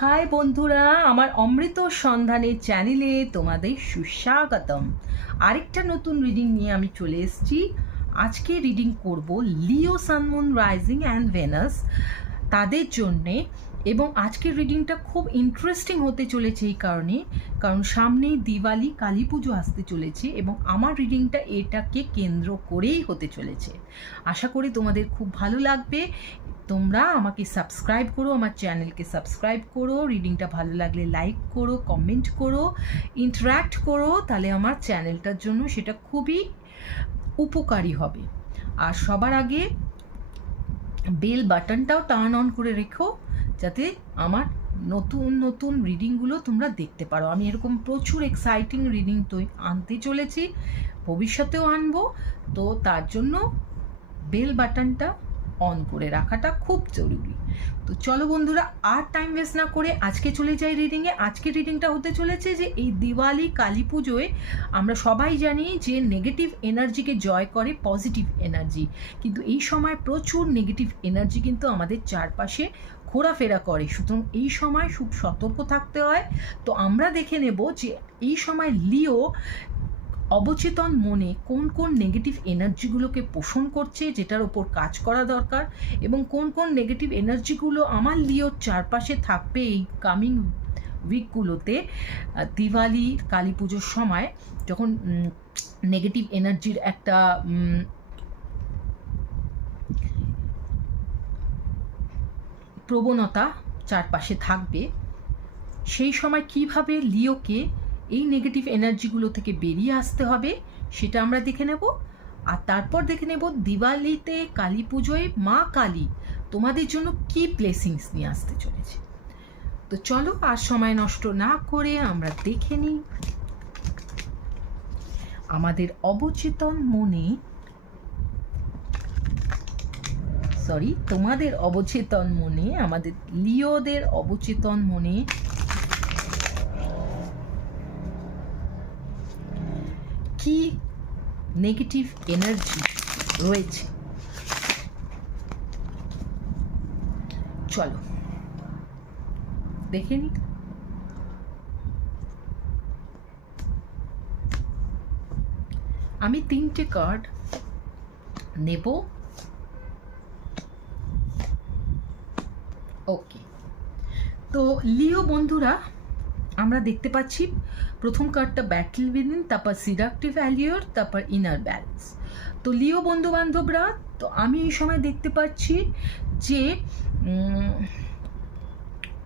High বন্ধুরা, আমার অমৃত সন্ধানের চ্যানেলে তোমাদের সুস্বাগতম। আরেকটা নতুন রিডিং নিয়ে আমি চলে এসেছি। আজকে রিডিং করব Leo sun moon rising and Venus তাদের জন্যে, এবং আজকের রিডিংটা খুব ইন্টারেস্টিং হতে চলেছে এই কারণ সামনেই দিওয়ালি কালী পুজো আসতে চলেছে এবং আমার রিডিংটা এটাকে কেন্দ্র করেই হতে চলেছে। আশা করি তোমাদের খুব ভালো লাগবে। তোমরা আমাকে সাবস্ক্রাইব করো, আমার চ্যানেলকে সাবস্ক্রাইব করো, রিডিংটা ভালো লাগলে লাইক করো, কমেন্ট করো, ইন্টারাক্ট করো, তাহলে আমার চ্যানেলটার জন্য সেটা খুবই উপকারী হবে। আর সবার আগে বেল বাটনটাও টার্ন অন করে রেখো, যাতে আমার নতুন নতুন রিডিংগুলো তোমরা দেখতে পারো। আমি এরকম প্রচুর এক্সাইটিং রিডিং তো আনতে চলেছি, ভবিষ্যতেও আনবো। তো তার জন্য বেল বাটনটা অন করে রাখাটা খুব জরুরি। তো চলো বন্ধুরা, আর টাইম ওয়েস্ট না করে আজকে চলে যাই রিডিংয়ে। আজকে রিডিংটা হতে চলেছে যে এই দিওয়ালি কালী পুজোয় আমরা সবাই জানি যে নেগেটিভ এনার্জিকে জয় করে পজিটিভ এনার্জি, কিন্তু এই সময় প্রচুর নেগেটিভ এনার্জি কিন্তু আমাদের চারপাশে ঘোরাফেরা করে, সুতরাং এই সময় খুব সতর্ক থাকতে হয়। তো আমরা দেখে নেব যে এই সময় লিও অবচেতন মনে কোন কোন নেগেটিভ এনার্জিগুলোকে পোষণ করছে, যেটার ওপর কাজ করা দরকার, এবং কোন কোন নেগেটিভ এনার্জিগুলো আমার লিওর চারপাশে থাকবে এই কামিং উইকগুলোতে, দিওয়ালি কালী পুজোর সময়, যখন নেগেটিভ এনার্জির একটা প্রবণতা চারপাশে থাকবে। সেই সময় কিভাবে লিওকে এই নেগেটিভ এনার্জিগুলো থেকে বেরিয়ে আসতে হবে সেটা আমরা দেখে নেব। আর তারপর দেখে নেব দিওয়ালিতে কালী পুজোয় মা কালী তোমাদের জন্য কি ব্লেসিংস নিয়ে আসতে চলেছে। তো চলো আর সময় নষ্ট না করে আমরা দেখে নিই আমাদের অবচেতন মনে, তোমাদের অবচেতন মনে, আমাদের লিওদের অবচেতন মনে কি নেগেটিভ এনার্জি রয়েছে। চলো দেখে নি। আমি 3টে কার্ড নেব। ওকে, তো লিও বন্ধুরা, আমরা দেখতে পাচ্ছি প্রথম কার্ডটা ব্যাটল উইদিন, তারপর সিডাকটিভ অ্যালিওর, তারপর ইনার ব্যালেন্স। তো লিও বন্ধু বান্ধবরা, তো আমি এই সময় দেখতে পাচ্ছি যে